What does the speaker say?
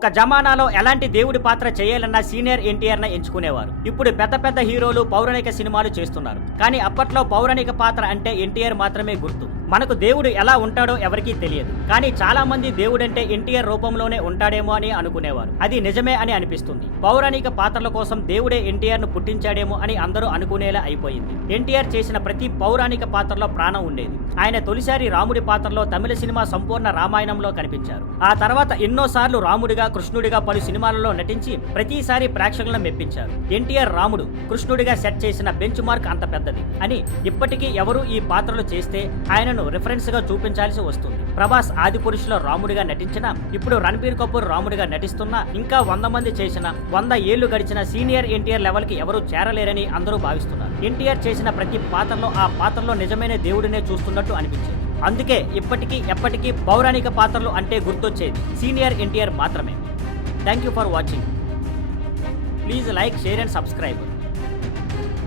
ఒక జమానాలో ఎలాంటి దేవుడి పాత్ర చేయాలన్నా సీనియర్ ఎన్టీఆర్ ని ఎంచుకునేవారు. ఇప్పుడు పెద్ద పెద్ద హీరోలు పౌరాణిక సినిమాలు చేస్తున్నారు. కానీ అప్పట్లో పౌరాణిక పాత్ర అంటే ఎన్టీఆర్ మాత్రమే గుర్తు. మనకు దేవుడు ఎలా ఉంటాడో ఎవరికీ తెలియదు. కానీ చాలా మంది దేవుడంటే ఎన్టీఆర్ రూపంలోనే ఉంటాడేమో అని అనుకునేవారు. అది నిజమే అని అనిపిస్తుంది. పౌరాణిక పాత్రల కోసం దేవుడే ఎన్టీఆర్ ను పుట్టించాడేమో అని అందరూ అనుకునేలా అయిపోయింది. ఎన్టీఆర్ చేసిన ప్రతి పౌరాణిక పాత్రలో ప్రాణం ఉండేది. ఆయన తొలిసారి రాముడి పాత్రలో తమిళ సినిమా సంపూర్ణ రామాయణంలో కనిపించారు. ఆ తర్వాత ఎన్నోసార్లు రాముడిగా కృష్ణుడిగా పలు సినిమాలలో నటించి ప్రతిసారి ప్రేక్షకులను మెప్పించారు. ఎన్టీఆర్ రాముడు కృష్ణుడిగా సెట్ చేసిన బెంచ్ మార్క్ అంత పెద్దది అని ఇప్పటికీ ఎవరు ఈ పాత్రలు చేస్తే ఆయనను రిఫరెన్స్ గా చూపించాల్సి వస్తుంది. ప్రభాస్ ఆదిపురుషులో రాముడిగా నటించిన, ఇప్పుడు రణబీర్ కపూర్ రాముడిగా నటిస్తున్నా, ఇంకా 100 మంది చేసిన, 100 ఏళ్లు గడిచిన సీనియర్ ఎన్టీఆర్ లెవెల్ కి ఎవరూ చేరలేరని అందరూ భావిస్తున్నారు. ఎన్టీఆర్ చేసిన ప్రతి పాత్రలో ఆ పాత్రలో నిజమైన దేవుడినే చూస్తున్నట్టు అనిపించింది. అందుకే ఇప్పటికీ ఎప్పటికీ పౌరాణిక పాత్రలు అంటే గుర్తొచ్చేది సీనియర్ ఎన్టీఆర్ మాత్రమే. Thank you for watching. Please like, share and subscribe.